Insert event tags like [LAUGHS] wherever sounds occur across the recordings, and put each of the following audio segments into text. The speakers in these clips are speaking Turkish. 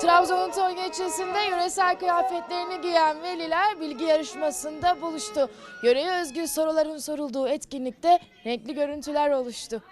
Trabzon'un Tonya ilçesinde yöresel kıyafetlerini giyen veliler bilgi yarışmasında buluştu. Yöreye özgü soruların sorulduğu etkinlikte renkli görüntüler oluştu.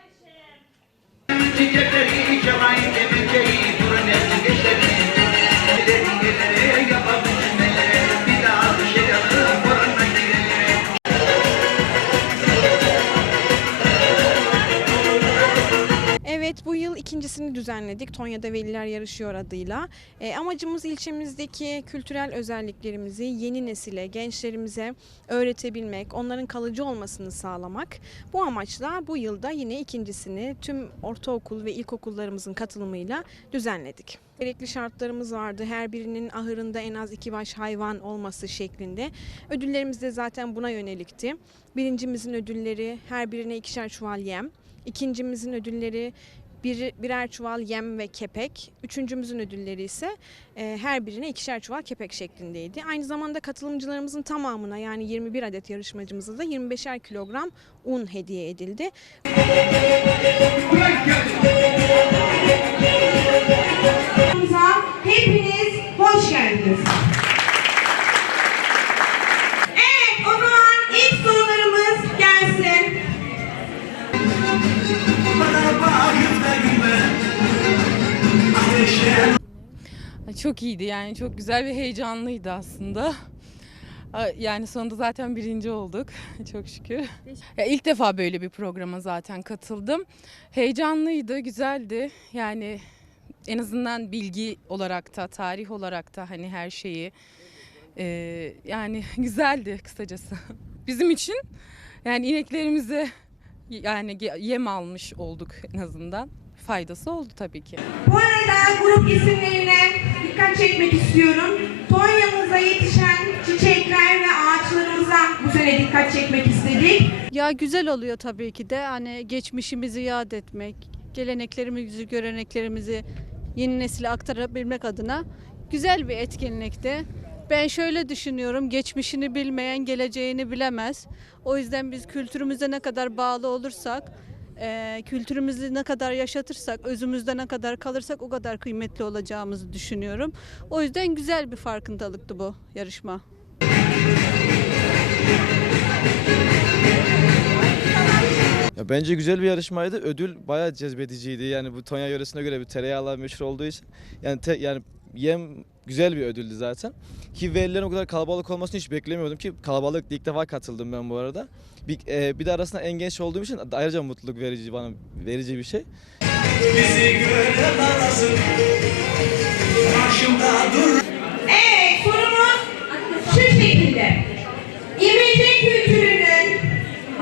Bu yıl ikincisini düzenledik. Tonya'da Veliler Yarışıyor adıyla. E, amacımız ilçemizdeki kültürel özelliklerimizi yeni nesile, gençlerimize öğretebilmek, onların kalıcı olmasını sağlamak. Bu amaçla bu yılda yine ikincisini tüm ortaokul ve ilkokullarımızın katılımıyla düzenledik. Gerekli şartlarımız vardı. Her birinin ahırında en az iki baş hayvan olması şeklinde. Ödüllerimiz de zaten buna yönelikti. Birincimizin ödülleri her birine ikişer çuval yem. İkincimizin ödülleri bir, birer çuval yem ve kepek. Üçüncümüzün ödülleri ise e, her birine ikişer çuval kepek şeklindeydi. Aynı zamanda katılımcılarımızın tamamına yani 21 adet yarışmacımıza da 25'er kilogram un hediye edildi. Hepiniz hoş geldiniz. Çok iyiydi yani çok güzel ve heyecanlıydı aslında. Yani sonunda zaten birinci olduk [LAUGHS] çok şükür. Ya ilk defa böyle bir programa zaten katıldım. Heyecanlıydı, güzeldi. Yani en azından bilgi olarak da, tarih olarak da hani her şeyi e, yani güzeldi kısacası. [LAUGHS] Bizim için yani ineklerimize yani yem almış olduk en azından. Faydası oldu tabii ki. Bu arada grup isimlerine dikkat çekmek istiyorum. Tonya'mıza yetişen çiçekler ve ağaçlarımıza bu sene dikkat çekmek istedik. Ya güzel oluyor tabii ki de hani geçmişimizi yad etmek, geleneklerimizi, göreneklerimizi yeni nesile aktarabilmek adına güzel bir etkinlikti. Ben şöyle düşünüyorum, geçmişini bilmeyen geleceğini bilemez. O yüzden biz kültürümüze ne kadar bağlı olursak, eee, kültürümüzü ne kadar yaşatırsak, özümüzde ne kadar kalırsak o kadar kıymetli olacağımızı düşünüyorum. O yüzden güzel bir farkındalıktı bu yarışma. Ya bence güzel bir yarışmaydı. Ödül bayağı cezbediciydi. Yani bu Tonya yöresine göre bir tereyağlar meşhur olduğu için. Yani te- yani yem güzel bir ödüldü zaten. Ki velilerin o kadar kalabalık olmasını hiç beklemiyordum ki kalabalık ilk defa katıldım ben bu arada. Bir, e, bir de arasında en genç olduğum için ayrıca mutluluk verici bana verici bir şey. bizi gören arasın. Karşımda dur. Evet, sorumuz şu şekilde. İmece kültürünün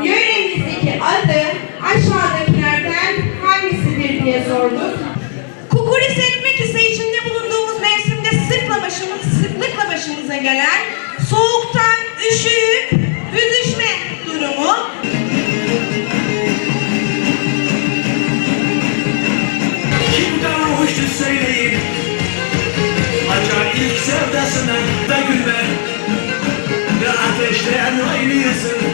yöremizdeki adı aşağıdakilerden ateşleyen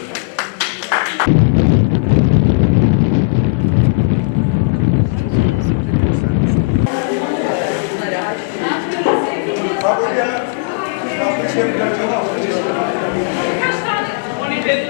Kaç tane? 12.